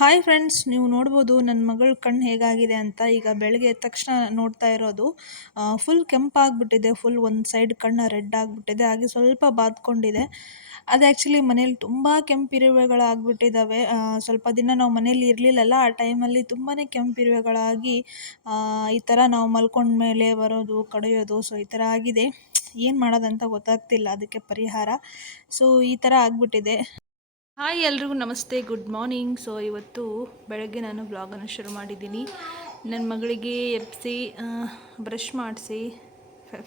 Hi friends ನೀವು ನೋಡ್ಬೋದು ನನ್ನ ಮಗಳ ಕಣ್ಣು ಹೇಗಾಗಿದೆ ಅಂತ ಈಗ ಬೆಳಗ್ಗೆ ಎದ್ದ ತಕ್ಷಣ ನೋಡ್ತಾ ಇರೋದು. ಫುಲ್ ಕೆಂಪಾಗ್ಬಿಟ್ಟಿದೆ ಫುಲ್ ಒಂದು ಸೈಡ್ ಕಣ್ಣು ರೆಡ್ ಆಗಿಬಿಟ್ಟಿದೆ, ಹಾಗೆ ಸ್ವಲ್ಪ ಬಾದ್ಕೊಂಡಿದೆ. ಅದು ಆ್ಯಕ್ಚುಲಿ ಮನೇಲಿ ತುಂಬ ಕೆಂಪಿರುವೆಗಳಾಗ್ಬಿಟ್ಟಿದ್ದಾವೆ ಸ್ವಲ್ಪ ದಿನ ನಾವು ಮನೇಲಿ ಇರಲಿಲ್ಲಲ್ಲ, ಆ ಟೈಮಲ್ಲಿ ತುಂಬಾ ಕೆಂಪಿರುವೆಗಳಾಗಿ ಈ ಥರ ನಾವು ಮಲ್ಕೊಂಡ ಮೇಲೆ ಬರೋದು, ಕಡಿಯೋದು ಸೊ ಈ ಥರ ಆಗಿದೆ. ಏನು ಮಾಡೋದಂತ ಗೊತ್ತಾಗ್ತಿಲ್ಲ, ಅದಕ್ಕೆ ಪರಿಹಾರ. ಸೊ ಈ ಥರ ಆಗಿಬಿಟ್ಟಿದೆ. ಹಾಯ್ ಎಲ್ರಿಗೂ ನಮಸ್ತೆ, ಗುಡ್ ಮಾರ್ನಿಂಗ್. ಸೊ ಇವತ್ತು ಬೆಳಗ್ಗೆ ನಾನು ಬ್ಲಾಗನ್ನು ಶುರು ಮಾಡಿದ್ದೀನಿ. ನನ್ನ ಮಗಳಿಗೆ ಎಬ್ಸಿ ಬ್ರಷ್ ಮಾಡಿಸಿ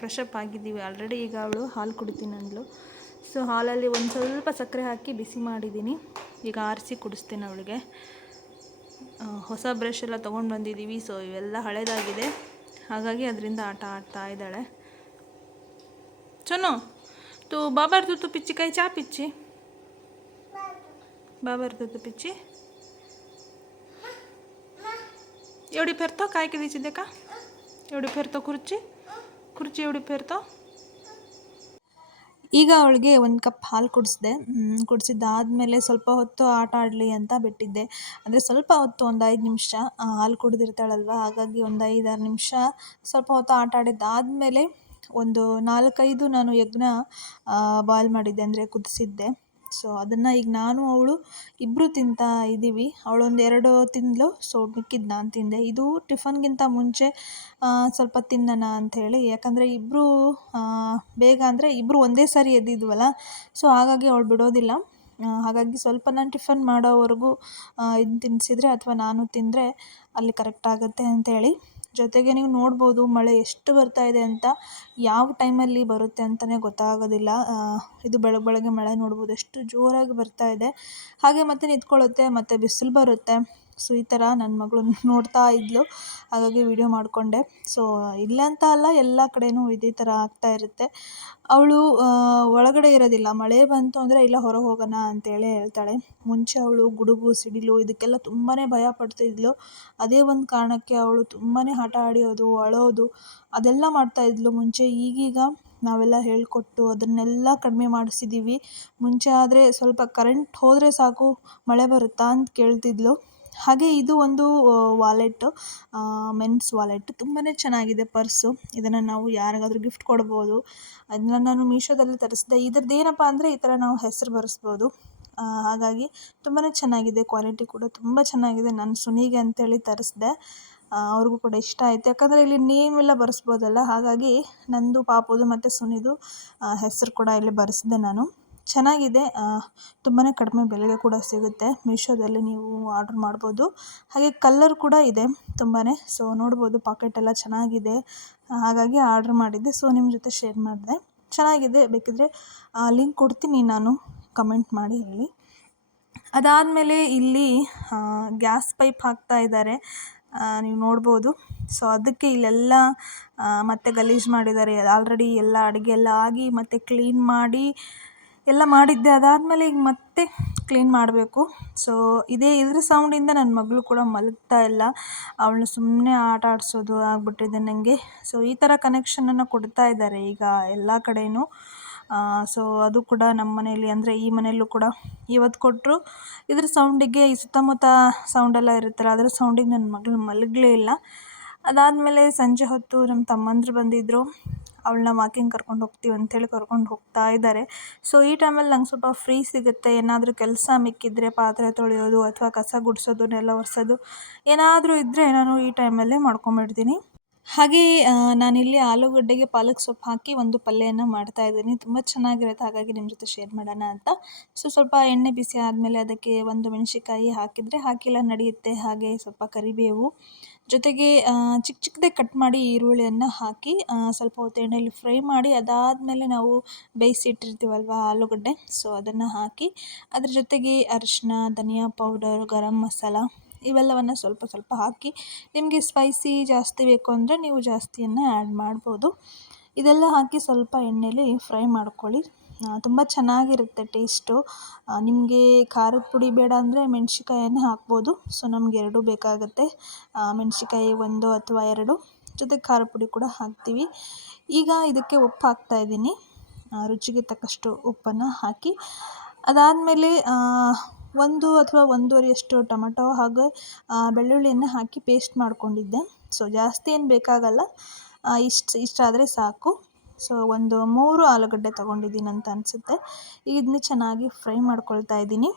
ಫ್ರೆಶ್ ಅಪ್ ಆಗಿದ್ದೀವಿ. ಆಲ್ರೆಡಿ ಈಗ ಅವಳು ಹಾಲು ಕುಡಿತೀನಿ ಅಂದಳು ಸೊ ಹಾಲಲ್ಲಿ ಒಂದು ಸ್ವಲ್ಪ ಸಕ್ಕರೆ ಹಾಕಿ ಬಿಸಿ ಮಾಡಿದ್ದೀನಿ. ಈಗ ಆರಿಸಿ ಕುಡಿಸ್ತೀನಿ ಅವಳಿಗೆ. ಹೊಸ ಬ್ರಷ್ ಎಲ್ಲ ತೊಗೊಂಡು ಬಂದಿದ್ದೀವಿ. ಸೊ ಇವೆಲ್ಲ ಹಳೇದಾಗಿದೆ. ಹಾಗಾಗಿ ಅದರಿಂದ ಆಟ ಆಡ್ತಾ ಇದ್ದಾಳೆ. ಚೊನೋ ತು ಬಾಬಾರ್ದು ತು, ಪಿಚ್ಚಿ, ಕೈ ಚಾ, ಪಿಚ್ಚಿ. ಬಾಬಾರ್ದದ್ದು ಪಿಚ್ಚಿ. ಎವಡಿ ಪೆರ್ತೋ? ಕಾಯ್ಕೆ ದೀಚಿದ್ದಕ್ಕ ಎವಡಿ ಪೆರ್ತೋ ಕುರ್ಚಿ? ಕುರ್ಚಿ ಎವಡಿ ಪೆರ್ತೋ? ಈಗ ಅವಳಿಗೆ ಒಂದು ಕಪ್ ಹಾಲು ಕುಡಿಸಿದೆ. ಕುಡಿಸಿದ್ದಾದಮೇಲೆ ಸ್ವಲ್ಪ ಹೊತ್ತು ಆಟ ಆಡಲಿ ಅಂತ ಬಿಟ್ಟಿದ್ದೆ. ಅಂದರೆ ಸ್ವಲ್ಪ ಹೊತ್ತು ಒಂದು ಐದು ನಿಮಿಷ ಹಾಲು ಕುಡಿದಿರ್ತಾಳಲ್ವ? ಹಾಗಾಗಿ ಒಂದು ಐದಾರು ನಿಮಿಷ ಸ್ವಲ್ಪ ಹೊತ್ತು ಆಟ ಆಡಿದ್ದಾದಮೇಲೆ ಒಂದು ನಾಲ್ಕೈದು ನಾನು ಯಜ್ಞ ಬಾಯ್ಲ್ ಮಾಡಿದ್ದೆ, ಅಂದರೆ ಕುದಿಸಿದ್ದೆ. ಸೊ ಅದನ್ನು ಈಗ ನಾನು, ಅವಳು ಇಬ್ಬರು ತಿಂತಾ ಇದ್ದೀವಿ ಅವಳೊಂದು ಎರಡು ತಿಂದಳು ಸೊ ಮಿಕ್ಕಿದ್ದು ನಾನು ತಿಂದೆ. ಇದು ಟಿಫನ್ಗಿಂತ ಮುಂಚೆ ಸ್ವಲ್ಪ ತಿನ್ನೋಣ ಅಂಥೇಳಿ ಯಾಕಂದರೆ ಇಬ್ಬರು ಬೇಗ ಅಂದರೆ ಇಬ್ಬರು ಒಂದೇ ಸಾರಿ ಎದ್ದಿದ್ವಲ್ಲ ಸೊ ಹಾಗಾಗಿ ಅವಳು ಬಿಡೋದಿಲ್ಲ. ಹಾಗಾಗಿ ಸ್ವಲ್ಪ ನಾನು ಟಿಫನ್ ಮಾಡೋವರೆಗೂ ಇದು ತಿನ್ನಿಸಿದ್ರೆ ಅಥವಾ ನಾನು ತಿಂದರೆ ಅಲ್ಲಿ ಕರೆಕ್ಟ್ ಆಗುತ್ತೆ ಅಂಥೇಳಿ ಜೊತೆಗೆ ನೀವು ನೋಡ್ಬೋದು ಮಳೆ ಎಷ್ಟು ಬರ್ತಾ ಇದೆ ಅಂತ ಯಾವ ಟೈಮಲ್ಲಿ ಬರುತ್ತೆ ಅಂತಲೇ ಗೊತ್ತಾಗೋದಿಲ್ಲ. ಇದು ಬೆಳಗ್ಗೆ ಬೆಳಗ್ಗೆ ಮಳೆ ನೋಡ್ಬೋದು ಎಷ್ಟು ಜೋರಾಗಿ ಬರ್ತಾ ಇದೆ. ಹಾಗೆ ಮತ್ತೆ ನಿಂತ್ಕೊಳ್ಳುತ್ತೆ, ಮತ್ತೆ ಬಿಸಿಲು ಬರುತ್ತೆ. ಸೊ, ಈ ಥರ ನನ್ನ ಮಗಳು ನೋಡ್ತಾ ಇದ್ಲು. ಹಾಗಾಗಿ ವಿಡಿಯೋ ಮಾಡಿಕೊಂಡೆ. ಸೊ, ಇಲ್ಲ ಅಂತ ಅಲ್ಲ, ಎಲ್ಲ ಕಡೆಯೂ ಇದೇ ಥರ ಆಗ್ತಾ ಇರುತ್ತೆ. ಅವಳು ಒಳಗಡೆ ಇರೋದಿಲ್ಲ. ಮಳೆ ಬಂತು ಅಂದರೆ ಇಲ್ಲ ಹೊರಗೆ ಹೋಗೋಣ ಅಂತೇಳಿ ಹೇಳ್ತಾಳೆ. ಮುಂಚೆ ಅವಳು ಗುಡುಗು, ಸಿಡಿಲು ಇದಕ್ಕೆಲ್ಲ ತುಂಬಾ ಭಯ ಪಡ್ತಿದ್ಲು ಅದೇ ಒಂದು ಕಾರಣಕ್ಕೆ ಅವಳು ತುಂಬಾ ಆಟ ಆಡಿಯೋದು, ಅಳೋದು, ಅದೆಲ್ಲ ಮಾಡ್ತಾಯಿದ್ಲು ಮುಂಚೆ ಈಗೀಗ ನಾವೆಲ್ಲ ಹೇಳಿಕೊಟ್ಟು ಅದನ್ನೆಲ್ಲ ಕಡಿಮೆ ಮಾಡಿಸಿದ್ದೀವಿ ಮುಂಚೆ ಆದರೆ ಸ್ವಲ್ಪ ಕರೆಂಟ್ ಹೋದರೆ ಸಾಕು, ಮಳೆ ಬರುತ್ತಾ ಅಂತ ಕೇಳ್ತಿದ್ಲು. ಹಾಗೆ ಇದು ಒಂದು ವಾಲೆಟ್ಟು ಮೆನ್ಸ್ ವಾಲೆಟ್ ತುಂಬಾ ಚೆನ್ನಾಗಿದೆ ಪರ್ಸು ಇದನ್ನು ನಾವು ಯಾರಿಗಾದರೂ ಗಿಫ್ಟ್ ಕೊಡ್ಬೋದು. ಅದನ್ನ ನಾನು ಮೀಶೋದಲ್ಲಿ ತರಿಸಿದೆ ಇದ್ರದ್ದು ಏನಪ್ಪ ಅಂದರೆ ಈ ಥರ ನಾವು ಹೆಸರು ಬರೆಸ್ಬೋದು. ಹಾಗಾಗಿ ತುಂಬಾ ಚೆನ್ನಾಗಿದೆ. ಕ್ವಾಲಿಟಿ ಕೂಡ ತುಂಬ ಚೆನ್ನಾಗಿದೆ. ನಾನು ಸುನಿಗೆ ಅಂತೇಳಿ ತರಿಸಿದೆ. ಅವ್ರಿಗೂ ಕೂಡ ಇಷ್ಟ ಆಯಿತು. ಯಾಕಂದರೆ ಇಲ್ಲಿ ನೇಮ್ ಎಲ್ಲ ಬರೆಸ್ಬೋದಲ್ಲ. ಹಾಗಾಗಿ ನಂದು, ಪಾಪುದು ಮತ್ತು ಸುನಿದು ಹೆಸರು ಕೂಡ ಇಲ್ಲಿ ಬರೆಸಿದೆ ನಾನು. ಚೆನ್ನಾಗಿದೆ. ತುಂಬಾ ಕಡಿಮೆ ಬೆಲೆಗೆ ಕೂಡ ಸಿಗುತ್ತೆ. ಮೀಶೋದಲ್ಲಿ ನೀವು ಆರ್ಡ್ರ್ ಮಾಡ್ಬೋದು. ಹಾಗೆ ಕಲ್ಲರ್ ಕೂಡ ಇದೆ ತುಂಬಾ ಸೊ ನೋಡ್ಬೋದು ಪಾಕೆಟ್ ಎಲ್ಲ ಚೆನ್ನಾಗಿದೆ. ಹಾಗಾಗಿ ಆರ್ಡ್ರ್ ಮಾಡಿದ್ದೆ. ಸೊ ನಿಮ್ಮ ಜೊತೆ ಶೇರ್ ಮಾಡಿದೆ. ಚೆನ್ನಾಗಿದೆ. ಬೇಕಿದ್ದರೆ ಲಿಂಕ್ ಕೊಡ್ತೀನಿ ನಾನು. ಕಮೆಂಟ್ ಮಾಡಿ ಹೇಳಿ. ಅದಾದಮೇಲೆ ಇಲ್ಲಿ ಗ್ಯಾಸ್ ಪೈಪ್ ಹಾಕ್ತಾ ಇದ್ದಾರೆ. ನೀವು ನೋಡ್ಬೋದು. ಸೊ ಅದಕ್ಕೆ ಇಲ್ಲೆಲ್ಲ ಮತ್ತೆ ಗಲೀಜು ಮಾಡಿದ್ದಾರೆ. ಆಲ್ರೆಡಿ ಎಲ್ಲ ಅಡುಗೆ ಎಲ್ಲ ಆಗಿ ಮತ್ತೆ ಕ್ಲೀನ್ ಮಾಡಿ ಎಲ್ಲ ಮಾಡಿದ್ದೆ. ಅದಾದಮೇಲೆ ಈಗ ಮತ್ತೆ ಕ್ಲೀನ್ ಮಾಡಬೇಕು. ಸೊ ಇದೇ ಇದ್ರ ಸೌಂಡಿಂದ ನನ್ನ ಮಗಳು ಕೂಡ ಮಲಗ್ತಾ ಇಲ್ಲ. ಅವಳನ್ನ ಸುಮ್ಮನೆ ಆಟ ಆಡಿಸೋದು ಆಗಿಬಿಟ್ಟಿದೆ ನನಗೆ ಸೊ ಈ ಥರ ಕನೆಕ್ಷನನ್ನು ಕೊಡ್ತಾ ಇದ್ದಾರೆ ಈಗ ಎಲ್ಲ ಕಡೆಯೂ ಸೊ ಅದು ಕೂಡ ನಮ್ಮ ಮನೆಯಲ್ಲಿ ಅಂದರೆ ಈ ಮನೆಯಲ್ಲೂ ಕೂಡ ಇವತ್ತು ಕೊಟ್ಟರು ಇದ್ರ ಸೌಂಡಿಗೆ ಈ ಸುತ್ತಮುತ್ತ ಸೌಂಡೆಲ್ಲ ಇರುತ್ತಲ್ಲ, ಅದರ ಸೌಂಡಿಗೆ ನನ್ನ ಮಗಳು ಮಲಗಲೇ ಇಲ್ಲ. ಅದಾದಮೇಲೆ ಸಂಜೆ ಹೊತ್ತು ನಮ್ಮ ತಮ್ಮಂದಿರು ಬಂದಿದ್ದರು ಅವಳನ್ನ ವಾಕಿಂಗ್ ಕರ್ಕೊಂಡು ಹೋಗ್ತೀವಿ ಅಂಥೇಳಿ ಕರ್ಕೊಂಡು ಹೋಗ್ತಾ ಇದ್ದಾರೆ. ಸೊ ಈ ಟೈಮಲ್ಲಿ ನಂಗೆ ಸ್ವಲ್ಪ ಫ್ರೀ ಸಿಗುತ್ತೆ. ಏನಾದರೂ ಕೆಲಸ ಮಿಕ್ಕಿದ್ರೆ, ಪಾತ್ರೆ ತೊಳೆಯೋದು ಅಥವಾ ಕಸ ಗುಡಿಸೋದು, ನೆಲ ಒರೆಸೋದು ಏನಾದರೂ ಇದ್ದರೆ ನಾನು ಈ ಟೈಮಲ್ಲೇ ಮಾಡ್ಕೊಂಬಿಡ್ತೀನಿ. ಹಾಗೆ ನಾನಿಲ್ಲಿ ಆಲೂಗಡ್ಡೆಗೆ ಪಾಲಕ್ ಸೊಪ್ಪು ಹಾಕಿ ಒಂದು ಪಲ್ಯನ ಮಾಡ್ತಾ ಇದ್ದೀನಿ. ತುಂಬ ಚೆನ್ನಾಗಿರುತ್ತೆ. ಹಾಗಾಗಿ ನಿಮ್ಮ ಜೊತೆ ಶೇರ್ ಮಾಡೋಣ ಅಂತ. ಸೊ ಸ್ವಲ್ಪ ಎಣ್ಣೆ ಬಿಸಿ ಆದಮೇಲೆ ಅದಕ್ಕೆ ಒಂದು ಮೆಣಸಿನಕಾಯಿ ಹಾಕಿದರೆ, ಹಾಕಿಲ್ಲ, ನಡೆಯುತ್ತೆ. ಹಾಗೆ ಸ್ವಲ್ಪ ಕರಿಬೇವು. ಜೊತೆಗೆ ಚಿಕ್ಕ ಚಿಕ್ಕದಾಗಿ ಕಟ್ ಮಾಡಿ ಈರುಳ್ಳಿಯನ್ನು ಹಾಕಿ ಸ್ವಲ್ಪ ಹೊತ್ತು ಎಣ್ಣೆಯಲ್ಲಿ ಫ್ರೈ ಮಾಡಿ, ಅದಾದಮೇಲೆ ನಾವು ಬೇಯಿಸಿ ಇಟ್ಟಿರ್ತೀವಲ್ವ ಆಲೂಗಡ್ಡೆ, ಸೊ ಅದನ್ನು ಹಾಕಿ, ಅದ್ರ ಜೊತೆಗೆ ಅರಿಶಿನ ಧನಿಯಾ ಪೌಡರ್ ಗರಂ ಮಸಾಲ ಇವೆಲ್ಲವನ್ನು ಸ್ವಲ್ಪ ಸ್ವಲ್ಪ ಹಾಕಿ, ನಿಮಗೆ ಸ್ಪೈಸಿ ಜಾಸ್ತಿ ಬೇಕು ಅಂದರೆ ನೀವು ಜಾಸ್ತಿಯನ್ನು ಆ್ಯಡ್ ಮಾಡ್ಬೋದು. ಇದೆಲ್ಲ ಹಾಕಿ ಸ್ವಲ್ಪ ಎಣ್ಣೆಯಲ್ಲಿ ಫ್ರೈ ಮಾಡ್ಕೊಳ್ಳಿ. ತುಂಬ ಚೆನ್ನಾಗಿರುತ್ತೆ ಟೇಸ್ಟು. ನಿಮಗೆ ಖಾರದ ಪುಡಿ ಬೇಡ ಅಂದರೆ ಮೆಣ್ಸಿನ್ಕಾಯನ್ನೇ ಹಾಕ್ಬೋದು. ಸೊ, ನಮ್ಗೆ ಎರಡೂ ಬೇಕಾಗುತ್ತೆ. ಮೆಣ್ಸಿನ್ಕಾಯಿ ಒಂದು ಅಥವಾ ಎರಡು. ಜೊತೆಗೆ ಖಾರದ ಪುಡಿ ಕೂಡ ಹಾಕ್ತೀವಿ. ಈಗ ಇದಕ್ಕೆ ಉಪ್ಪು ಹಾಕ್ತಾ ಇದ್ದೀನಿ. ರುಚಿಗೆ ತಕ್ಕಷ್ಟು ಉಪ್ಪನ್ನು ಹಾಕಿ. ಅದಾದಮೇಲೆ ಒಂದು ಅಥವಾ ಒಂದೂವರೆಯಷ್ಟು ಟೊಮೆಟೊ ಹಾಗೆ ಬೆಳ್ಳುಳ್ಳಿಯನ್ನು ಹಾಕಿ ಪೇಸ್ಟ್ ಮಾಡಿಕೊಂಡಿದ್ದೆ. ಸೊ, ಜಾಸ್ತಿ ಏನು ಬೇಕಾಗಲ್ಲ. ಇಷ್ಟು ಇಷ್ಟಾದರೆ ಸಾಕು. ಸೊ ಒಂದು ಮೂರು ಆಲೂಗಡ್ಡೆ ತೊಗೊಂಡಿದ್ದೀನಿ ಅಂತ ಅನಿಸುತ್ತೆ. ಇದನ್ನ ಚೆನ್ನಾಗಿ ಫ್ರೈ ಮಾಡ್ಕೊಳ್ತಾ ಇದ್ದೀನಿ.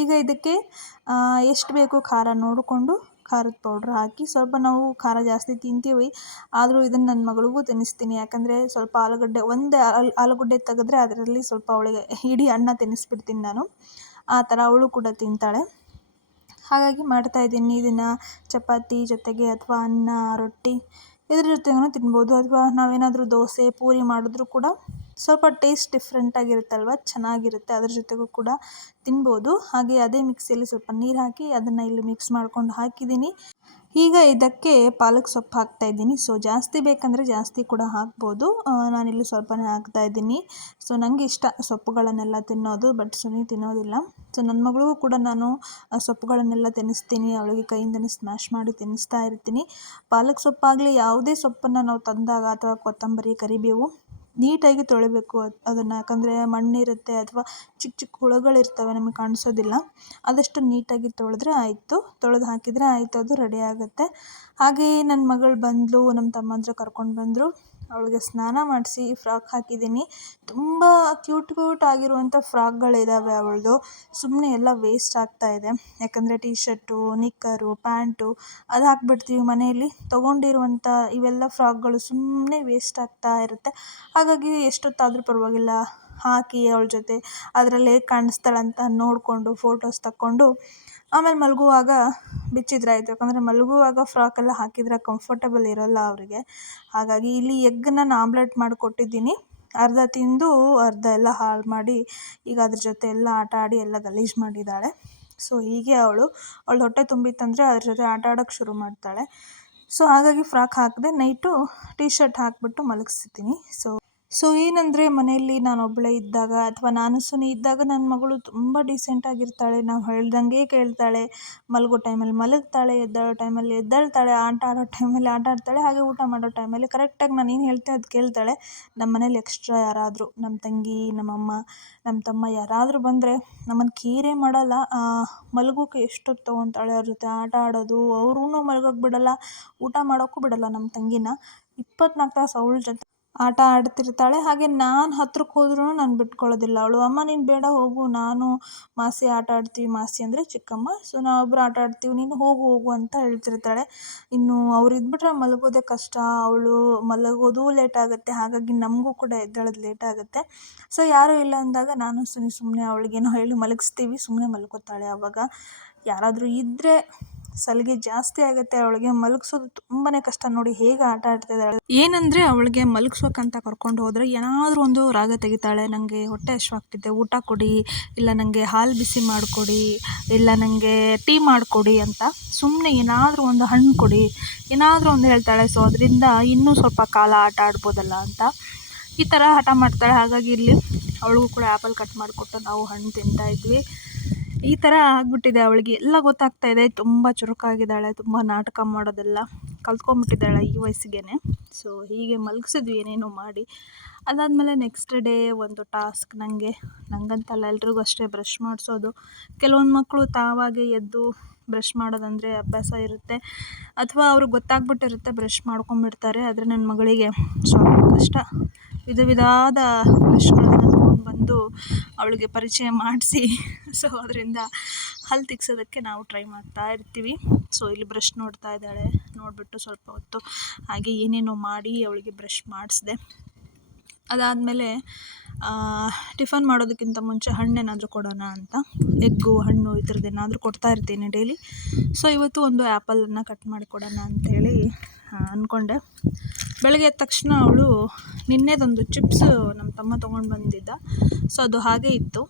ಈಗ ಇದಕ್ಕೆ ಎಷ್ಟು ಬೇಕು ಖಾರ ನೋಡಿಕೊಂಡು ಖಾರದ ಪೌಡ್ರ್ ಹಾಕಿ, ಸ್ವಲ್ಪ ನಾವು ಖಾರ ಜಾಸ್ತಿ ತಿಂತೀವಿ. ಆದರೂ ಇದನ್ನು ನನ್ನ ಮಗಳಿಗೂ ತಿನ್ನಿಸ್ತೀನಿ. ಯಾಕಂದರೆ ಸ್ವಲ್ಪ ಆಲೂಗಡ್ಡೆ, ಒಂದೇ ಆಲೂಗಡ್ಡೆ ತೆಗೆದ್ರೆ ಅದರಲ್ಲಿ ಸ್ವಲ್ಪ ಅವಳಿಗೆ ಇಡೀ ಅನ್ನ ತಿನ್ನಿಸ್ಬಿಡ್ತೀನಿ ನಾನು. ಆ ಥರ ಅವಳು ಕೂಡ ತಿಂತಾಳೆ. ಹಾಗಾಗಿ ಮಾಡ್ತಾಯಿದ್ದೀನಿ ಇದನ್ನು ಚಪಾತಿ ಜೊತೆಗೆ ಅಥವಾ ಅನ್ನ, ರೊಟ್ಟಿ ಇದ್ರ ಜೊತೆಗೂ ತಿನ್ಬೋದು ಅಥವಾ ನಾವೇನಾದರೂ ದೋಸೆ, ಪೂರಿ ಮಾಡಿದ್ರೂ ಕೂಡ ಸ್ವಲ್ಪ ಟೇಸ್ಟ್ ಡಿಫ್ರೆಂಟಾಗಿರುತ್ತಲ್ವ ಚೆನ್ನಾಗಿರುತ್ತೆ. ಅದ್ರ ಜೊತೆಗೂ ಕೂಡ ತಿನ್ಬೋದು. ಹಾಗೆ ಅದೇ ಮಿಕ್ಸಿಯಲ್ಲಿ ಸ್ವಲ್ಪ ನೀರು ಹಾಕಿ ಅದನ್ನು ಇಲ್ಲಿ ಮಿಕ್ಸ್ ಮಾಡ್ಕೊಂಡು ಹಾಕಿದ್ದೀನಿ. ಈಗ ಇದಕ್ಕೆ ಪಾಲಕ್ ಸೊಪ್ಪು ಹಾಕ್ತಾ ಇದ್ದೀನಿ. ಸೊ ಜಾಸ್ತಿ ಬೇಕಂದರೆ ಜಾಸ್ತಿ ಕೂಡ ಹಾಕ್ಬೋದು. ನಾನಿಲ್ಲಿ ಸ್ವಲ್ಪನೇ ಹಾಕ್ತಾ ಇದ್ದೀನಿ. ಸೊ ನನಗೆ ಇಷ್ಟ ಸೊಪ್ಪುಗಳನ್ನೆಲ್ಲ ತಿನ್ನೋದು ಬಟ್ ಸುನಿ ತಿನ್ನೋದಿಲ್ಲ. ಸೊ ನನ್ನ ಮಗಳಿಗೂ ಕೂಡ ನಾನು ಸೊಪ್ಪುಗಳನ್ನೆಲ್ಲ ತಿನ್ನಿಸ್ತೀನಿ. ಅವಳಿಗೆ ಕೈಯಿಂದನೇ ಸ್ಮ್ಯಾಶ್ ಮಾಡಿ ತಿನ್ನಿಸ್ತಾ ಇರ್ತೀನಿ. ಪಾಲಕ್ ಸೊಪ್ಪಾಗಲಿ ಯಾವುದೇ ಸೊಪ್ಪನ್ನು ನಾವು ತಂದಾಗ, ಅಥವಾ ಕೊತ್ತಂಬರಿ, ಕರಿಬೇವು ನೀಟಾಗಿ ತೊಳಿಬೇಕು. ಅದನ್ನು ಯಾಕಂದರೆ ಮಣ್ಣಿರುತ್ತೆ ಅಥವಾ ಚಿಕ್ಕ ಚಿಕ್ಕ ಹುಳುಗಳಿರ್ತವೆ ನಮಗೆ ಕಾಣಿಸೋದಿಲ್ಲ. ಆದಷ್ಟು ನೀಟಾಗಿ ತೊಳೆದ್ರೆ ಆಯಿತು. ತೊಳೆದು ಹಾಕಿದರೆ ಆಯಿತು, ಅದು ರೆಡಿ ಆಗುತ್ತೆ. ಹಾಗೆಯೇ ನನ್ನ ಮಗಳು ಬಂದಳು ನಮ್ಮ ತಮ್ಮಂದ್ರು ಕರ್ಕೊಂಡು ಬಂದರು. ಅವಳಿಗೆ ಸ್ನಾನ ಮಾಡಿಸಿ ಫ್ರಾಕ್ ಹಾಕಿದ್ದೀನಿ. ತುಂಬ ಕ್ಯೂಟ್ ಕ್ಯೂಟ್ ಆಗಿರುವಂಥ ಫ್ರಾಕ್ಗಳಿದ್ದಾವೆ ಅವಳದು. ಸುಮ್ಮನೆ ಎಲ್ಲ ವೇಸ್ಟ್ ಆಗ್ತಾ ಇದೆ. ಯಾಕಂದರೆ ಟೀ ಶರ್ಟು ನಿಕ್ಕರು, ಪ್ಯಾಂಟು ಅದು ಹಾಕ್ಬಿಡ್ತೀವಿ ಮನೆಯಲ್ಲಿ. ತೊಗೊಂಡಿರುವಂಥ ಇವೆಲ್ಲ ಫ್ರಾಕ್ಗಳು ಸುಮ್ಮನೆ ವೇಸ್ಟ್ ಆಗ್ತಾ ಇರುತ್ತೆ. ಹಾಗಾಗಿ ಎಷ್ಟೊತ್ತಾದರೂ ಪರವಾಗಿಲ್ಲ, ಹಾಕಿ ಅವಳ ಜೊತೆ ಅದರಲ್ಲಿ ಹೇಗೆ ಕಾಣಿಸ್ತಾಳಂತ ನೋಡಿಕೊಂಡು, ಫೋಟೋಸ್ ತಕ್ಕೊಂಡು ಆಮೇಲೆ ಮಲಗುವಾಗ ಬಿಚ್ಚಿದ್ರೆ ಆಯಿತು. ಯಾಕಂದರೆ ಮಲಗುವಾಗ ಫ್ರಾಕೆಲ್ಲ ಹಾಕಿದರೆ ಕಂಫರ್ಟಬಲ್ ಇರೋಲ್ಲ ಅವರಿಗೆ. ಹಾಗಾಗಿ ಇಲ್ಲಿ ಎಗ್ ನಾನು ಆಮ್ಲೆಟ್ ಮಾಡಿ ಕೊಟ್ಟಿದ್ದೀನಿ ಅರ್ಧ ತಿಂದು ಅರ್ಧ ಎಲ್ಲ ಹಾಳು ಮಾಡಿ ಈಗ ಅದ್ರ ಜೊತೆ ಎಲ್ಲ ಆಟ ಆಡಿ ಎಲ್ಲ ಗಲೀಜು ಮಾಡಿದ್ದಾಳೆ. ಸೊ ಹೀಗೆ ಅವಳು. ಅವಳು ಹೊಟ್ಟೆ ತುಂಬಿತ್ತಂದರೆ ಅದ್ರ ಜೊತೆ ಆಟ ಆಡೋಕ್ಕೆ ಶುರು ಮಾಡ್ತಾಳೆ. ಸೊ ಹಾಗಾಗಿ ಫ್ರಾಕ್ ಹಾಕಿದೆ ನೈಟು ಟೀ ಶರ್ಟ್ ಹಾಕಿಬಿಟ್ಟು ಮಲಗಿಸ್ತೀನಿ ಸೊ ಸೊ ಏನಂದರೆ ಮನೆಯಲ್ಲಿ ನಾನೊಬ್ಬಳೇ ಇದ್ದಾಗ ಅಥವಾ ನಾನು ಸುನಿ ಇದ್ದಾಗ ನನ್ನ ಮಗಳು ತುಂಬ ಡೀಸೆಂಟಾಗಿರ್ತಾಳೆ ನಾವು ಹೇಳ್ದಂಗೆ ಕೇಳ್ತಾಳೆ. ಮಲಗೋ ಟೈಮಲ್ಲಿ ಮಲಗ್ತಾಳೆ, ಎದ್ದಾಳೋ ಟೈಮಲ್ಲಿ ಎದ್ದೇಳ್ತಾಳೆ, ಆಟ ಆಡೋ ಟೈಮಲ್ಲಿ ಆಟ ಆಡ್ತಾಳೆ, ಹಾಗೆ ಊಟ ಮಾಡೋ ಟೈಮಲ್ಲಿ ಕರೆಕ್ಟಾಗಿ ನಾನು ಏನು ಹೇಳ್ತೆ ಅದು ಕೇಳ್ತಾಳೆ. ನಮ್ಮ ಮನೇಲಿ ಎಕ್ಸ್ಟ್ರಾ ಯಾರಾದರೂ ನಮ್ಮ ತಂಗಿ ನಮ್ಮಮ್ಮ ನಮ್ಮ ತಮ್ಮ ಯಾರಾದರೂ ಬಂದರೆ ನಮ್ಮನ್ನು ಕೇರೇ ಮಾಡಲ್ಲ. ಮಲಗೋಕೆ ಎಷ್ಟೊತ್ತು ತೊಗೊತಾಳೆ ಅವ್ರ ಜೊತೆ ಆಟ ಆಡೋದು ಅವ್ರೂ ಮಲಗೋಕೆ ಬಿಡೋಲ್ಲ, ಊಟ ಮಾಡೋಕ್ಕೂ ಬಿಡೋಲ್ಲ ನಮ್ಮ ತಂಗಿನ. ಇಪ್ಪತ್ನಾಲ್ಕು ತಾಸು ಅವಳ ಜೊತೆ ಆಟ ಆಡ್ತಿರ್ತಾಳೆ. ಹಾಗೆ ನಾನು ಹತ್ರಕ್ಕೆ ಹೋದ್ರೂ ನಾನು ಬಿಟ್ಕೊಳ್ಳೋದಿಲ್ಲ. ಅವಳು, ಅಮ್ಮ, ನೀನು ಬೇಡ, ಹೋಗು. ನಾನು ಮಾಸಿ ಆಟ ಆಡ್ತೀವಿ, ಮಾಸಿ ಅಂದರೆ ಚಿಕ್ಕಮ್ಮ. ಸೊ ನಾವಿಬ್ಬರು ಆಟ ಆಡ್ತೀವಿ. ನೀನು ಹೋಗು ಹೋಗು ಅಂತ ಹೇಳ್ತಿರ್ತಾಳೆ. ಇನ್ನು ಅವ್ರು ಇದ್ಬಿಟ್ರೆ ಮಲಗೋದೇ ಕಷ್ಟ. ಅವಳು ಮಲಗೋದು ಲೇಟ್ ಆಗುತ್ತೆ. ಹಾಗಾಗಿ ನಮಗೂ ಕೂಡ ಎದ್ದೇಳೋದು ಲೇಟ್ ಆಗುತ್ತೆ. ಸೊ, ಯಾರೂ ಇಲ್ಲ ಅಂದಾಗ ನಾನು ಸುಮ್ಮನೆ ಸುಮ್ಮನೆ ಅವಳಿಗೇನೋ ಹೇಳಿ ಮಲಗಿಸ್ತೀವಿ. ಸುಮ್ಮನೆ ಮಲ್ಕೋತಾಳೆ ಆವಾಗ ಯಾರಾದರೂ ಇದ್ದರೆ ಸಲಿಗೆ ಜಾಸ್ತಿ ಆಗುತ್ತೆ, ಅವಳಿಗೆ ಮಲಗಿಸೋದು ತುಂಬಾ ಕಷ್ಟ. ನೋಡಿ ಹೇಗೆ ಆಟ ಆಡ್ತಿದ್ದಾಳೆ. ಏನಂದರೆ ಅವಳಿಗೆ ಮಲಗಿಸೋಕಂತ ಕರ್ಕೊಂಡು ಹೋದರೆ ಏನಾದರೂ ಒಂದು ರಾಗ ತೆಗಿತಾಳೆ. ನನಗೆ ಹೊಟ್ಟೆ ಹಶ್ವಾಗ್ತಿದೆ ಊಟ ಕೊಡಿ, ಇಲ್ಲ ನನಗೆ ಹಾಲು ಬಿಸಿ ಮಾಡಿಕೊಡಿ, ಇಲ್ಲ ನನಗೆ ಟೀ ಮಾಡಿಕೊಡಿ ಅಂತ ಸುಮ್ಮನೆ ಏನಾದರೂ ಒಂದು ಹಣ್ಣು ಕೊಡಿ, ಏನಾದರೂ ಒಂದು ಹೇಳ್ತಾಳೆ. ಸೊ ಅದರಿಂದ ಇನ್ನೂ ಸ್ವಲ್ಪ ಕಾಲ ಆಟ ಆಡ್ಬೋದಲ್ಲ ಅಂತ ಈ ಥರ ಹಠ ಮಾಡ್ತಾಳೆ. ಹಾಗಾಗಿ ಇಲ್ಲಿ ಅವಳಿಗೂ ಕೂಡ ಆ್ಯಪಲ್ ಕಟ್ ಮಾಡಿಕೊಟ್ಟು ನಾವು ಹಣ್ಣು ತಿಂತಾಯಿದ್ವಿ ಈ ಥರ ಆಗಿಬಿಟ್ಟಿದೆ ಅವಳಿಗೆ. ಎಲ್ಲ ಗೊತ್ತಾಗ್ತಾ ಇದೆ. ತುಂಬ ಚುರುಕಾಗಿದ್ದಾಳೆ. ತುಂಬ ನಾಟಕ ಮಾಡೋದೆಲ್ಲ ಕಲ್ತ್ಕೊಂಡ್ಬಿಟ್ಟಿದ್ದಾಳೆ ಈ ವಯಸ್ಸಿಗೆ ಸೊ ಹೀಗೆ ಮಲಗಿಸಿದ್ವಿ ಏನೇನೋ ಮಾಡಿ. ಅದಾದಮೇಲೆ ನೆಕ್ಸ್ಟ್ ಡೇ ಒಂದು ಟಾಸ್ಕ್ ನನಗೆ ನನಗಂತಲ್ಲ ಎಲ್ರಿಗೂ ಅಷ್ಟೇ ಬ್ರಷ್ ಮಾಡಿಸೋದು. ಕೆಲವೊಂದು ಮಕ್ಕಳು ತಾವಾಗೆ ಎದ್ದು ಬ್ರಷ್ ಮಾಡೋದಂದರೆ ಅಭ್ಯಾಸ ಇರುತ್ತೆ. ಅಥವಾ ಅವ್ರಿಗೆ ಗೊತ್ತಾಗ್ಬಿಟ್ಟಿರುತ್ತೆ ಬ್ರಷ್ ಮಾಡ್ಕೊಂಬಿಡ್ತಾರೆ ಆದರೆ ನನ್ನ ಮಗಳಿಗೆ ಸ್ವಲ್ಪ ಕಷ್ಟ. ವಿಧ ವಿಧವಾದ ಬ್ರಷ್ಗಳನ್ನು ತೊಗೊಂಡು ಬಂದು ಅವಳಿಗೆ ಪರಿಚಯ ಮಾಡಿಸಿ. ಸೊ ಅದರಿಂದ ಹಲ್ಲು ತಿಕ್ಸೋದಕ್ಕೆ ನಾವು ಟ್ರೈ ಮಾಡ್ತಾ ಇರ್ತೀವಿ. ಸೊ ಇಲ್ಲಿ ಬ್ರಷ್ ನೋಡ್ತಾ ಇದ್ದಾಳೆ. ನೋಡಿಬಿಟ್ಟು ಸ್ವಲ್ಪ ಹೊತ್ತು ಹಾಗೆ ಏನೇನೋ ಮಾಡಿ ಅವಳಿಗೆ ಬ್ರಷ್ ಮಾಡಿಸ್ದೆ. ಅದಾದಮೇಲೆ ಟಿಫನ್ ಮಾಡೋದಕ್ಕಿಂತ ಮುಂಚೆ ಹಣ್ಣೇನಾದರೂ ಕೊಡೋಣ ಅಂತ. ಎಗ್ಗು, ಹಣ್ಣು ಈ ಥರದ್ದು ಏನಾದರೂ ಕೊಡ್ತಾ ಇರ್ತೀನಿ ಡೈಲಿ. ಸೊ, ಇವತ್ತು ಒಂದು ಆ್ಯಪಲನ್ನು ಕಟ್ ಮಾಡಿ ಕೊಡೋಣ ಅಂಥೇಳಿ ಅಂದ್ಕೊಂಡೆ ಬೆಳಗ್ಗೆ ಎದ್ದ ತಕ್ಷಣ ಅವಳು ನಿನ್ನೆದೊಂದು ಚಿಪ್ಸು ನಮ್ಮ ತಮ್ಮ ತೊಗೊಂಡು ಬಂದಿದ್ದ. ಸೊ, ಅದು ಹಾಗೆ ಇತ್ತು.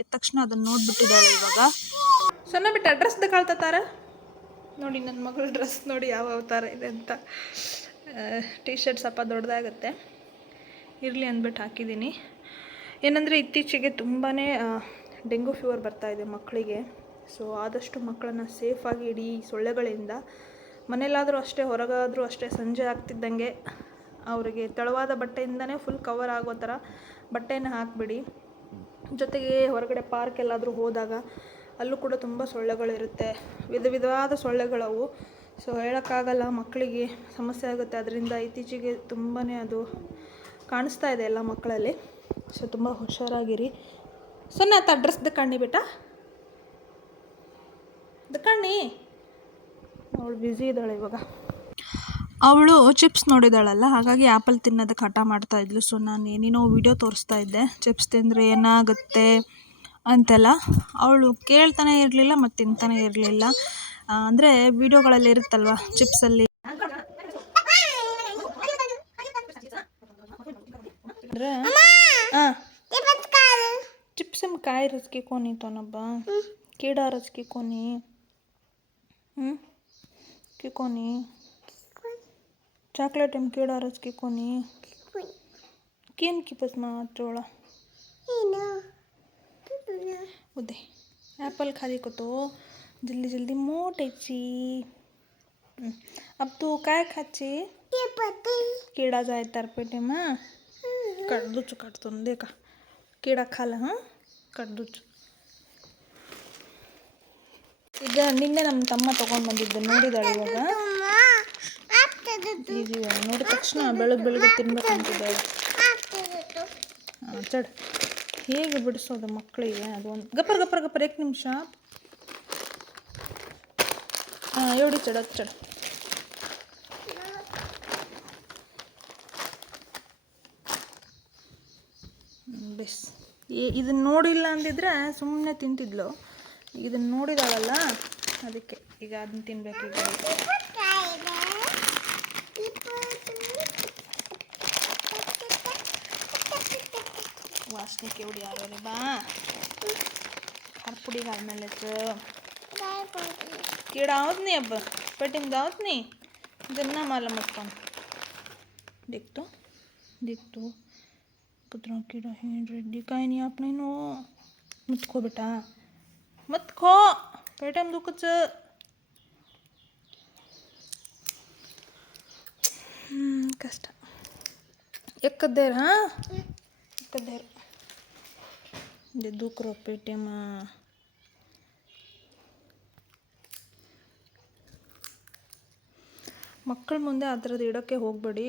ಎದ್ದ ತಕ್ಷಣ ಅದನ್ನು ನೋಡಿಬಿಟ್ಟಿದ್ದಾಳೆ ಇವಾಗ. ಸಣ್ಣ ಬಿಟ್ಟು ಅಡ್ರೆಸ್ ತಗೊಳ್ತಾರೆ ನೋಡಿ, ನನ್ನ ಮಗಳ ಡ್ರೆಸ್ ನೋಡಿ ಯಾವ ಯಾವ ಥರ ಇದೆ ಅಂತ. ಟೀ ಶರ್ಟ್ ಸ್ವಲ್ಪ ದೊಡ್ಡದಾಗುತ್ತೆ. ಇರಲಿ ಅಂದ್ಬಿಟ್ಟು ಹಾಕಿದ್ದೀನಿ. ಏನಂದರೆ ಇತ್ತೀಚೆಗೆ ತುಂಬಾ ಡೆಂಗು ಫೀವರ್ ಬರ್ತಾ ಇದೆ ಮಕ್ಕಳಿಗೆ. ಸೊ ಆದಷ್ಟು ಮಕ್ಕಳನ್ನು ಸೇಫಾಗಿ ಇಡೀ ಸೊಳ್ಳೆಗಳಿಂದ ಮನೇಲಾದರೂ ಅಷ್ಟೇ, ಹೊರಗಾದರೂ ಅಷ್ಟೇ ಸಂಜೆ ಆಗ್ತಿದ್ದಂಗೆ ಅವರಿಗೆ ತೆಳುವಾದ ಬಟ್ಟೆಯಿಂದನೇ ಫುಲ್ ಕವರ್ ಆಗೋ ಥರ ಬಟ್ಟೆನ ಹಾಕಿಬಿಡಿ. ಜೊತೆಗೆ ಹೊರಗಡೆ ಪಾರ್ಕ್ ಎಲ್ಲಾದರೂ ಹೋದಾಗ ಅಲ್ಲೂ ಕೂಡ ತುಂಬ ಸೊಳ್ಳೆಗಳಿರುತ್ತೆ. ವಿಧ ವಿಧವಾದ ಸೊಳ್ಳೆಗಳವು. ಸೊ ಹೇಳೋಕ್ಕಾಗಲ್ಲ ಮಕ್ಕಳಿಗೆ ಸಮಸ್ಯೆ ಆಗುತ್ತೆ. ಅದರಿಂದ ಇತ್ತೀಚೆಗೆ ತುಂಬಾ ಅದು ಕಾಣಿಸ್ತಾ ಇದೆ ಎಲ್ಲ ಮಕ್ಕಳಲ್ಲಿ. ಸೊ, ತುಂಬ ಹುಷಾರಾಗಿರಿ. ಸೊನ್ನೆ ಆತ ಅಡ್ರೆಸ್ ದಕ್ಕಣ್ಣಿ ಬೇಟ ದಕ್ಕಣ್ಣಿ ಅವಳು ಬ್ಯುಸಿ ಇದ್ದಾಳೆ ಇವಾಗ. ಅವಳು ಚಿಪ್ಸ್ ನೋಡಿದಾಳಲ್ಲ, ಹಾಗಾಗಿ ಆ್ಯಪಲ್ ತಿನ್ನೋದಕ್ಕೆ ಹಠ ಮಾಡ್ತಾ ಇದ್ಲು. ಸೊ, ನಾನು ಏನೇನೋ ವಿಡಿಯೋ ತೋರಿಸ್ತಾ ಇದ್ದೆ. ಚಿಪ್ಸ್ ತಿಂದರೆ ಏನಾಗುತ್ತೆ ಅಂತೆಲ್ಲ. ಅವಳು ಕೇಳ್ತಾನೆ ಇರಲಿಲ್ಲ ಮತ್ತು ತಿಂತಾನೆ ಇರಲಿಲ್ಲ. ಅಂದರೆ ವಿಡಿಯೋಗಳಲ್ಲಿ ಇರುತ್ತಲ್ವ ಚಿಪ್ಸಲ್ಲಿ ಅಂದರೆ ಹಾಂ चिप्स में काय रच के कोणी तो ना बा केडा रच के कोणी हम्म के कोणी ಚಾಕ್ಲೇಟ್ ಎಮ್ ಕೇಡ ರಚ್ ಕೊನಿ ಕೇನ್ ಕಿಪಸ್ ಮಾತ್ರೋಳ उदे एप्पल खाली को तो जल्दी जल्दी मोटे ची हम्म, अब तू काय खाची किडा जाय तर पेटे मा కడుదుచ్చు కడుతుంది ఇక ಹಾಂ ಕಡ್ದುಚ್ಚು ಈಗ ನಿನ್ನೆ ನಮ್ಮ ತಮ್ಮ ತೊಗೊಂಡು ಬಂದಿದ್ದೆ ನೋಡಿದಾಳೆ ಇವಾಗ? ನೋಡಿದ ತಕ್ಷಣ ಬೆಳಗ್ಗೆ ಬೆಳಗ್ಗೆ ತಿನ್ಬೇಕಂತಿದ್ದಾಳೆ. ಹಾಂ, ಚಡ್. ಹೇಗೆ ಬಿಡಿಸೋದು ಮಕ್ಕಳಿಗೆ ಅದು ಒಂದು ಗಪ್ಪರ್ ಗಪ್ಪರ್ ಗಪ್ಪರ್ ಎಕ್ ನಿಮಿಷ. ಹಾಂ, ಹೇಳಿ ಚಡ ಚಡ. ಇದನ್ನ ನೋಡಿಲ್ಲ ಅಂದಿದ್ರೆ ಸುಮ್ಮನೆ ತಿಂತಿದ್ಲು. ಇದನ್ನ ನೋಡಿದಾಳಲ್ಲ, ಅದಕ್ಕೆ ಈಗ ಅದನ್ನ ತಿನ್ಬೇಕು ವಾಸನೆ ಕೇಳಿ ಯಾರೇ ಬಾ. ಕರ್ಪುಡಿ ಆದ್ಮೇಲೆ ಕೀಡ ಹೌದ್ನಿ ಅಬ್ಬ ಪೆಟ್ಟಿಂದ ಹೌದ್ನಿ ಇದನ್ನ ಮಾಲ ಮುಟ್ಕೊಂಡು. ದಿಕ್ತು ದಿಕ್ತು. ಪುತ್ರ ಕಿರ ಹೆಂಡ್ರೆಡ್ಡಿ ಕಾಯಿನಿ ಆಪಣೇನು ಮುಚ್ಕೋ ಬೇಟ ಮುತ್ಕೋ ಪೇಟೆಮ್ ದುಃಖಚ್ಚ ಕಷ್ಟ ಎಕ್ಕದ್ದೇರ ಎಕ್ಕದ್ದೇರ ಇದೆ ದೂಕ್ರೋ ಪೇಟಿಎಮ್ಮ ಮಕ್ಕಳ ಮುಂದೆ ಆ ಥರದ್ದು ಇಡೋಕ್ಕೆ ಹೋಗಬೇಡಿ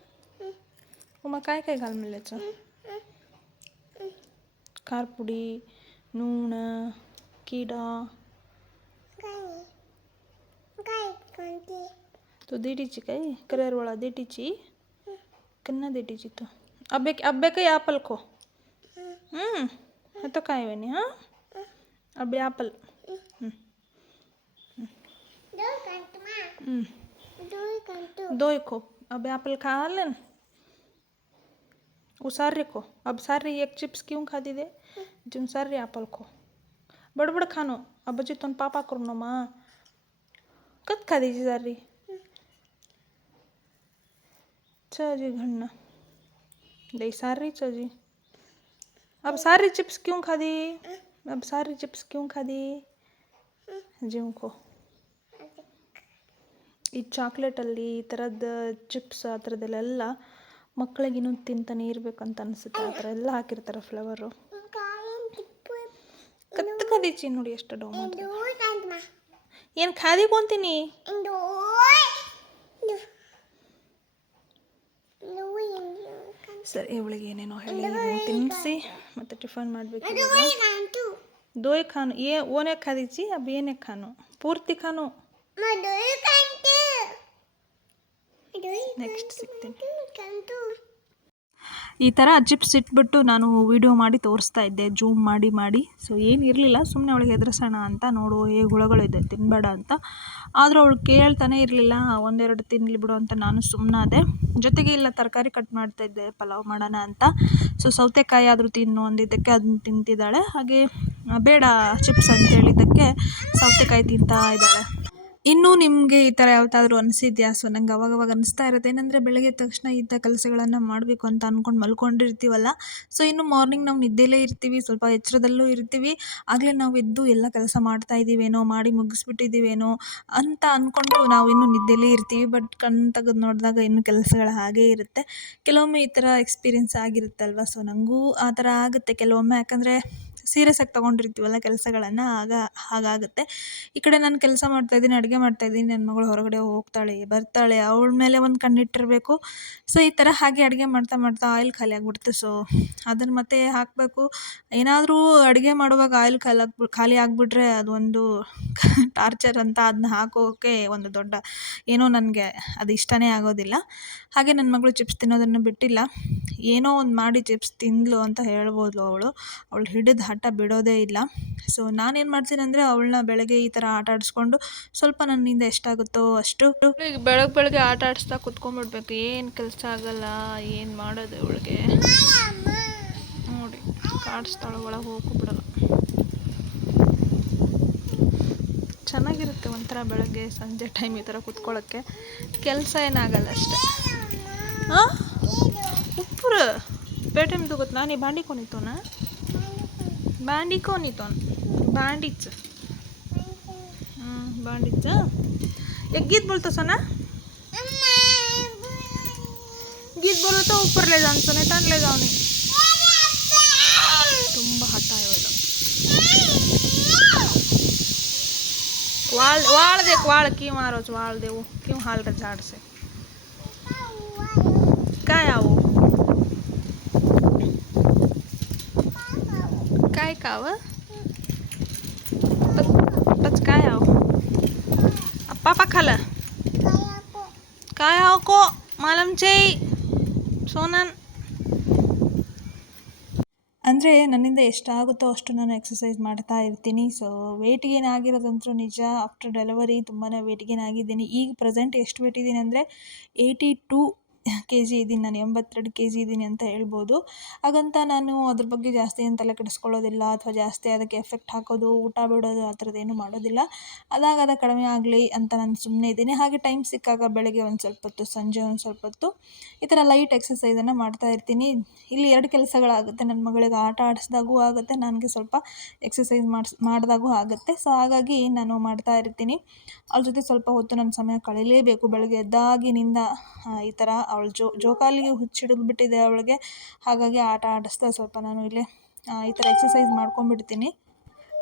मग काय काय घाल म्हणलं याचं खारपुडी नूण किडा. तो देटीची काय? करवळा देटीची कन्ना देटीची तो. अबे अबे काही आपल खो? हम्म तो काय वेणी हा? अबे आपल दोय खो. अबे आपल खा आलं वो सारे को अब सारे एक चिप्स क्यों खा दी दे जिन सारे एप्पल खो बड़ बड़ खानो अब जी तुम पापा करो माँ कत खा दीजिए सारी छ जी घन्ना दे सारी छ जी अब सारी चिप्स क्यों खा दी अब सारी चिप्स क्यों खा दी जी को ಈ ಚಾಕ್ಲೇಟಲ್ಲಿ ಈ ಥರದ್ದು ಚಿಪ್ಸ್ ಆ ಥರದ್ದೆಲ್ಲ ಮಕ್ಕಳಿಗೆ ಇನ್ನೂ ತಿಂತಾನೆ ಇರಬೇಕಂತ ಅನಿಸುತ್ತೆ. ಆ ಥರ ಎಲ್ಲ ಹಾಕಿರ್ತಾರೆ ಫ್ಲವರು ಕತ್ತು ಕದೀಚಿ ನೋಡಿ ಎಷ್ಟು ಡೌ ಏನು ಖಾದಿಕೊಂತೀನಿ ಸರಿ ಇವಳಿಗೆ ಏನೇನೋ ಹೇಳಿ ತಿನ್ನಿಸಿ ಮತ್ತು ಟಿಫನ್ ಮಾಡಬೇಕು ದೋಯ್ ಖಾನು, ಏ, ಓನೆ ಖಾದಿಚಿ ಅಬ್ ಏನೇ ಖಾನು? ಪೂರ್ತಿ ಖಾನು? ನೆಕ್ಸ್ಟ್ ಸಿಗ್ತೀನಿ. ಈ ಥರ ಚಿಪ್ಸ್ ಇಟ್ಬಿಟ್ಟು ನಾನು ವೀಡಿಯೋ ಮಾಡಿ ತೋರಿಸ್ತಾ ಇದ್ದೆ ಜೂಮ್ ಮಾಡಿ ಮಾಡಿ. ಸೊ ಏನು ಇರಲಿಲ್ಲ ಸುಮ್ಮನೆ ಅವಳಿಗೆ ಹೆದರ್ಸೋಣ ಅಂತ ನೋಡು ಹೇಗೆ ಹುಳಗಳಿದೆ ತಿನ್ನಬೇಡ ಅಂತ. ಆದರೂ ಅವಳು ಕೇಳ್ತಾನೆ ಇರಲಿಲ್ಲ ಒಂದೆರಡು ತಿನ್ನಲಿ ಬಿಡು ಅಂತ ನಾನು ಸುಮ್ಮನಾದೆ ಜೊತೆಗೆ ಇಲ್ಲ ತರಕಾರಿ ಕಟ್ ಮಾಡ್ತಾ ಇದ್ದೆ ಪಲಾವ್ ಮಾಡೋಣ ಅಂತ. ಸೊ ಸೌತೆಕಾಯಿ ಆದರೂ ತಿನ್ನು ಅಂದಿದ್ದಕ್ಕೆ ಅದನ್ನ ತಿಂತಿದ್ದಾಳೆ. ಹಾಗೆ ಬೇಡ ಚಿಪ್ಸ್ ಅಂತ ಹೇಳಿದ್ದಕ್ಕೆ ಸೌತೆಕಾಯಿ ತಿಂತಾ ಇದ್ದಾಳೆ. ಇನ್ನೂ ನಿಮಗೆ ಈ ಥರ ಯಾವತ್ತಾದರೂ ಅನಿಸಿದ್ಯಾ? ಸೊ ನಂಗೆ ಅವಾಗವಾಗ ಅನಿಸ್ತಾ ಇರುತ್ತೆ ಏನಂದರೆ ಬೆಳಗ್ಗೆ ತಕ್ಷಣ ಇಂಥ ಕೆಲಸಗಳನ್ನು ಮಾಡಬೇಕು ಅಂತ ಅಂದ್ಕೊಂಡು ಮಲ್ಕೊಂಡಿರ್ತೀವಲ್ಲ? ಸೊ ಇನ್ನು ಮಾರ್ನಿಂಗ್ ನಾವು ನಿದ್ದೆಲೇ ಇರ್ತೀವಿ, ಸ್ವಲ್ಪ ಎಚ್ಚರದಲ್ಲೂ ಇರ್ತೀವಿ. ಆಗಲೇ ನಾವು ಎದ್ದು ಎಲ್ಲ ಕೆಲಸ ಮಾಡ್ತಾ ಇದ್ದೀವೇನೋ, ಮಾಡಿ ಮುಗಿಸ್ಬಿಟ್ಟಿದ್ದೀವೇನೋ ಅಂತ ಅಂದ್ಕೊಂಡು ನಾವು ಇನ್ನೂ ನಿದ್ದೆಲೇ ಇರ್ತೀವಿ. ಬಟ್ ಕಣ್ಣು ತೆಗೆದು ನೋಡಿದಾಗ ಇನ್ನು ಕೆಲಸಗಳು ಹಾಗೇ ಇರುತ್ತೆ. ಕೆಲವೊಮ್ಮೆ ಈ ಥರ ಎಕ್ಸ್ಪೀರಿಯೆನ್ಸ್ ಆಗಿರುತ್ತಲ್ವ? ಸೊ ನನಗೂ ಆ ಥರ ಆಗುತ್ತೆ. ಕೆಲವೊಮ್ಮೆ ಯಾಕಂದರೆ ಸೀರಿಯಸ್ ಆಗಿ ತೊಗೊಂಡಿರ್ತೀವಲ್ಲ ಕೆಲಸಗಳನ್ನು, ಆಗ ಹಾಗಾಗುತ್ತೆ. ಈ ಕಡೆ ನಾನು ಕೆಲಸ ಮಾಡ್ತಾಯಿದ್ದೀನಿ ಅಡುಗೆ ಮಾಡ್ತಾಯಿದ್ದೀನಿ ನನ್ನ ಮಗಳು ಹೊರಗಡೆ ಹೋಗ್ತಾಳೆ, ಬರ್ತಾಳೆ, ಅವಳ ಮೇಲೆ ಒಂದು ಕಣ್ಣಿಟ್ಟಿರಬೇಕು. ಸೊ ಈ ಥರ ಹಾಗೆ ಅಡುಗೆ ಮಾಡ್ತಾ ಮಾಡ್ತಾ ಆಯಿಲ್ ಖಾಲಿ ಆಗಿಬಿಡುತ್ತೆ ಸೊ ಅದನ್ನು ಮತ್ತೆ ಹಾಕಬೇಕು. ಏನಾದರೂ ಅಡುಗೆ ಮಾಡುವಾಗ ಆಯಿಲ್ ಖಾಲಿ ಆಗ್ಬಿ, ಖಾಲಿ ಆಗಿಬಿಟ್ರೆ ಅದೊಂದು ಟಾರ್ಚರ್ ಅಂತ ಅದನ್ನ ಹಾಕೋಕ್ಕೆ ಒಂದು ದೊಡ್ಡ ಏನೋ ನನಗೆ ಅದು ಇಷ್ಟನೇ ಆಗೋದಿಲ್ಲ. ಹಾಗೆ ನನ್ನ ಮಗಳು ಚಿಪ್ಸ್ ತಿನ್ನೋದನ್ನು ಬಿಟ್ಟಿಲ್ಲ. ಏನೋ ಒಂದು ಮಾಡಿ ಚಿಪ್ಸ್ ತಿಂದ್ಲು ಅಂತ ಹೇಳ್ಬೋದು ಅವಳು. ಅವಳು ಹಿಡಿದ ಹಠ ಬಿಡೋದೇ ಇಲ್ಲ. ಸೊ ನಾನೇನು ಮಾಡ್ತೀನಿ ಅಂದರೆ ಅವಳನ್ನ ಬೆಳಗ್ಗೆ ಈ ಥರ ಆಟ ಆಡಿಸ್ಕೊಂಡು ಸ್ವಲ್ಪ ನನ್ನಿಂದ ಎಷ್ಟಾಗುತ್ತೋ ಅಷ್ಟು ಈಗ ಬೆಳಗ್ಗೆ ಬೆಳಗ್ಗೆ ಆಟ ಆಡಿಸ್ತಾ ಕುತ್ಕೊಂಡ್ಬಿಡ್ಬೇಕು. ಏನು ಕೆಲಸ ಆಗಲ್ಲ, ಏನು ಮಾಡೋದು ಇವಳಿಗೆ? ನೋಡಿ ಕಾಡಿಸ್ತಾಳೆ ಒಳಗೆ ಹೋಗ್ಬಿಡಲ್ಲ ಚೆನ್ನಾಗಿರುತ್ತೆ ಒಂಥರ ಬೆಳಗ್ಗೆ, ಸಂಜೆ ಟೈಮ್ ಈ ಥರ ಕುತ್ಕೊಳ್ಳೋಕ್ಕೆ ಕೆಲಸ ಏನಾಗಲ್ಲ ಅಷ್ಟೆ. ಹಾಂ ಉಪ್ಪುರ. ಪೇಟೆಮ್ದು ಗೊತ್ತು, ನಾನು ಈ ಬಾಂಡಿ ಕೊನಿತ್ತೋನಾ कोण येतो ना भांडी कोण येतो भांडीच हां भांडीच एक गीत बोलतो ना गीत बोलतो उपरले जाऊन सोने ताणले जाऊन ತುಂಬ ಹಠ ಇವಳು वाळ वाळ देख वाळ की मारोच वाळ देऊ किंवा हाल का झाड से काय आहो કાવ પચકાય આવો પાપા ખાલા કાય આવકો માલમ ચેઈ સોનન ಅಂದರೆ ನನ್ನಿಂದ ಎಷ್ಟಾಗುತ್ತೋ ಅಷ್ಟು ನಾನು ಎಕ್ಸಸೈಸ್ ಮಾಡ್ತಾ ಇರ್ತೀನಿ. ಸೊ ವೆಯ್ಟ್ ಗೇನ್ ಆಗಿರೋದಂತೂ ನಿಜ ಆಫ್ಟರ್ ಡೆಲಿವರಿ ತುಂಬಾ ವೆಯ್ಟ್ ಗೇನ್ ಆಗಿದ್ದೀನಿ. ಈಗ ಪ್ರೆಸೆಂಟ್ ಎಷ್ಟು ವೆಯ್ಟ್ ಇದ್ದೀನಿ ಅಂದರೆ ಏಯ್ಟಿ ಟೂ ಕೆ ಜಿ ಇದ್ದೀನಿ ನಾನು ಎಂಬತ್ತೆರಡು ಕೆ ಜಿ ಇದ್ದೀನಿ ಅಂತ ಹೇಳ್ಬೋದು. ಹಾಗಂತ ನಾನು ಅದ್ರ ಬಗ್ಗೆ ಜಾಸ್ತಿ ಏನು ತಲೆ ಕೆಡಿಸ್ಕೊಳ್ಳೋದಿಲ್ಲ ಅಥವಾ ಜಾಸ್ತಿ ಅದಕ್ಕೆ ಎಫೆಕ್ಟ್ ಹಾಕೋದು, ಊಟ ಬಿಡೋದು ಆ ಥರದ್ದು ಮಾಡೋದಿಲ್ಲ. ಅದಾಗದ ಕಡಿಮೆ ಆಗಲಿ ಅಂತ ನಾನು ಸುಮ್ಮನೆ ಇದ್ದೀನಿ. ಹಾಗೆ ಟೈಮ್ ಸಿಕ್ಕಾಗ ಬೆಳಗ್ಗೆ ಒಂದು ಸ್ವಲ್ಪ ಹೊತ್ತು, ಸಂಜೆ ಒಂದು ಸ್ವಲ್ಪ ಹೊತ್ತು ಈ ಥರ ಲೈಟ್ ಎಕ್ಸಸೈಸನ್ನು ಮಾಡ್ತಾ ಇರ್ತೀನಿ. ಇಲ್ಲಿ ಎರಡು ಕೆಲಸಗಳಾಗುತ್ತೆ. ನನ್ನ ಮಗಳಿಗೆ ಆಟ ಆಡಿಸ್ದಾಗೂ ಆಗುತ್ತೆ, ನನಗೆ ಸ್ವಲ್ಪ ಎಕ್ಸಸೈಸ್ ಮಾಡಿಸ್, ಮಾಡಿದಾಗೂ ಆಗುತ್ತೆ. ಸೊ ಹಾಗಾಗಿ ನಾನು ಮಾಡ್ತಾ ಇರ್ತೀನಿ. ಅವ್ರ ಜೊತೆ ಸ್ವಲ್ಪ ಹೊತ್ತು ನನ್ನ ಸಮಯ ಕಳೀಲೇಬೇಕು. ಬೆಳಗ್ಗೆ ಎದ್ದಾಗಿನಿಂದ ಈ ಥರ ಅವಳು ಜೋ ಜೋಕಾಲಿಗೆ ಹುಚ್ಚಿಡಿದ್ಬಿಟ್ಟಿದೆ ಅವಳಿಗೆ. ಹಾಗಾಗಿ ಆಟ ಆಡಿಸ್ತಾ ಸ್ವಲ್ಪ ನಾನು ಇಲ್ಲಿ ಈ ಥರ ಎಕ್ಸಸೈಸ್ ಮಾಡ್ಕೊಂಡ್ಬಿಡ್ತೀನಿ.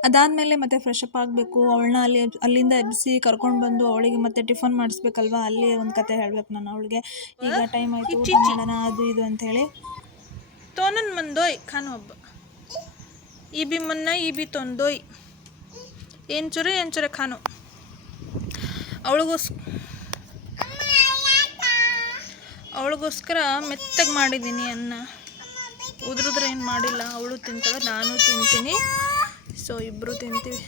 ಅದಾದಮೇಲೆ ಮತ್ತೆ ಫ್ರೆಶ್ ಅಪ್ ಆಗಬೇಕು. ಅವಳನ್ನ ಅಲ್ಲಿ ಅಲ್ಲಿಂದ ಎಬ್ಬಿಸಿ ಕರ್ಕೊಂಡು ಬಂದು ಅವಳಿಗೆ ಮತ್ತೆ ಟಿಫನ್ ಮಾಡಿಸ್ಬೇಕಲ್ವಾ? ಅಲ್ಲಿ ಒಂದು ಕತೆ ಹೇಳ್ಬೇಕು ನಾನು ಅವಳಿಗೆ. ಈಗ ಟೈಮ್ ಆಯಿತು ಊಟ ಮಾಡೋಣ ಅದು ಇದು ಅಂಥೇಳಿ. ತೋನನ್ ಮಂದೋಯ್ ಖಾನು ಹಬ್ಬ. ಈ ಬಿ ಮುನ್ನ ಈ ಬಿ ತೊಂದೋಯ್. ಏನು ಚುರೆ ಏನು ಚುರೆ ಖಾನು. ಅವಳಿಗೋಸ್ ಅವಳಿಗೋಸ್ಕರ ಮೆತ್ತಗೆ ಮಾಡಿದ್ದೀನಿ ಅನ್ನ. ಉದ್ರದ್ರೆ ಏನು ಮಾಡಿಲ್ಲ, ಅವಳು ತಿಂತಾಳೆ, ನಾನು ತಿಂತೀನಿ. ಸೊ ಇಬ್ಬರು ತಿಂತೀವಿ.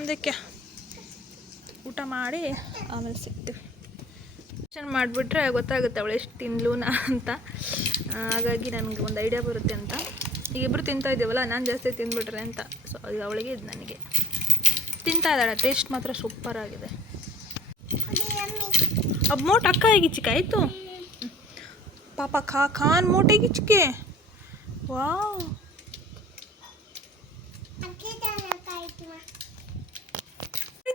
ಅದಕ್ಕೆ ಊಟ ಮಾಡಿ ಆಮೇಲೆ ಸಿಗ್ತೀವಿ. ಚೆನ್ನಾಗಿ ಮಾಡಿಬಿಟ್ರೆ ಗೊತ್ತಾಗುತ್ತೆ ಅವಳು ಎಷ್ಟು ತಿಂದ್ಲು ನಾ ಅಂತ ಹಾಗಾಗಿ ನನಗೆ ಒಂದು ಐಡಿಯಾ ಬರುತ್ತೆ ಅಂತ. ಈಗ ಇಬ್ಬರು ತಿಂತಾ ಇದ್ದೀವಲ್ಲ, ನಾನು ಜಾಸ್ತಿ ತಿಂದ್ಬಿಟ್ರೆ ಅಂತ. ಸೊ ಈಗ ಅವಳಿಗೆ ಇದು ನನಗೆ. ತಿಂತಾ ಇದ್ದಾಳೆ ಟೇಸ್ಟ್ ಮಾತ್ರ ಸೂಪರ್ ಆಗಿದೆ. अब मोट अक्का है चिका है तो पापा खा खान मोटे की चिके वाह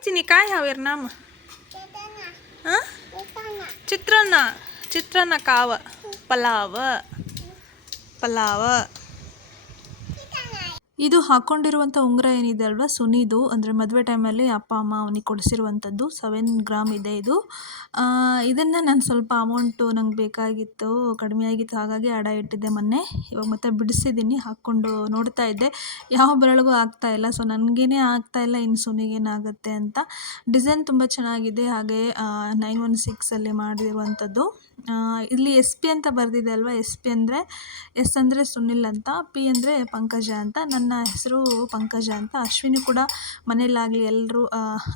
चिनी काय हवे नाम हां ಚಿತ್ರಾನ್ನ ಚಿತ್ರಾನ್ನ ಕಾವ ಪಲಾವ ಪಲಾವ ಇದು ಹಾಕ್ಕೊಂಡಿರುವಂಥ ಉಂಗುರ ಏನಿದೆ ಅಲ್ವಾ ಸುನಿದು ಅಂದರೆ ಮದುವೆ ಟೈಮಲ್ಲಿ ಅಪ್ಪ ಅಮ್ಮ ಅವನಿಗೆ ಕೊಡಿಸಿರುವಂಥದ್ದು ಸೆವೆನ್ ಗ್ರಾಮ್ ಇದೆ ಇದು ಇದನ್ನು ನಾನು ಸ್ವಲ್ಪ ಅಮೌಂಟು ನಂಗೆ ಬೇಕಾಗಿತ್ತು, ಕಡಿಮೆ ಆಗಿತ್ತು, ಹಾಗಾಗಿ ಅಡ ಇಟ್ಟಿದ್ದೆ ಮೊನ್ನೆ. ಇವಾಗ ಮತ್ತೆ ಬಿಡಿಸಿದ್ದೀನಿ ಹಾಕ್ಕೊಂಡು ನೋಡ್ತಾ ಇದ್ದೆ. ಯಾವ ಬೆರಳಿಗೂ ಇಲ್ಲ ಸೊ ನನಗೇನೆ ಆಗ್ತಾ ಇಲ್ಲ, ಇನ್ನು ಸುನಿಗೇನಾಗುತ್ತೆ ಅಂತ. ಡಿಸೈನ್ ತುಂಬ ಚೆನ್ನಾಗಿದೆ, ಹಾಗೆ ನೈನ್ ಒನ್ ಸಿಕ್ಸಲ್ಲಿ ಮಾಡಿರುವಂಥದ್ದು. ಇಲ್ಲಿ ಎಸ್ ಪಿ ಅಂತ ಬರೆದಿದೆ ಅಲ್ವಾ? ಎಸ್ ಪಿ ಅಂದರೆ ಎಸ್ ಅಂದರೆ ಸುನಿಲ್ ಅಂತ ಪಿ ಅಂದರೆ ಪಂಕಜ ಅಂತ. ನನ್ನ ಹೆಸರು ಪಂಕಜ ಅಂತ. ಅಶ್ವಿನಿ ಕೂಡ ಮನೆಯಲ್ಲಾಗಲಿ ಎಲ್ಲರೂ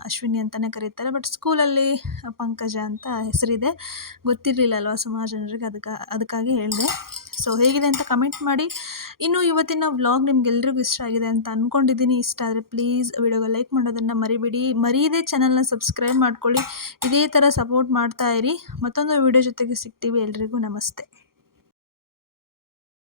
ಅಶ್ವಿನಿ ಅಂತಲೇ ಕರೀತಾರೆ. ಬಟ್ ಸ್ಕೂಲಲ್ಲಿ ಪಂಕಜ ಅಂತ ಹೆಸರಿದೆ. ಗೊತ್ತಿರಲಿಲ್ಲ ಅಲ್ವಾ ಸುಮಾರು ಜನರಿಗೆ ಅದಕ್ಕೆ, ಅದಕ್ಕಾಗಿ ಹೇಳಿದೆ. ಸೊ ಹೇಗಿದೆ ಅಂತ ಕಮೆಂಟ್ ಮಾಡಿ. ಇನ್ನು ಇವತ್ತಿನ ವ್ಲಾಗ್ ನಿಮ್ಗೆಲ್ರಿಗೂ ಇಷ್ಟ ಆಗಿದೆ ಅಂತ ಅಂದ್ಕೊಂಡಿದ್ದೀನಿ ಇಷ್ಟ ಆದರೆ ಪ್ಲೀಸ್ ವಿಡಿಯೋಗೆ ಲೈಕ್ ಮಾಡೋದನ್ನು ಮರಿಬೇಡಿ. ಮರೀದೇ ಚಾನಲ್ನ ಸಬ್ಸ್ಕ್ರೈಬ್ ಮಾಡ್ಕೊಳ್ಳಿ. ಇದೇ ಥರ ಸಪೋರ್ಟ್ ಮಾಡ್ತಾ ಇರಿ. ಮತ್ತೊಂದು ವಿಡಿಯೋ ಜೊತೆಗೆ ಸಿಗ್ತೀವಿ ಎಲ್ರಿಗೂ. ನಮಸ್ತೆ.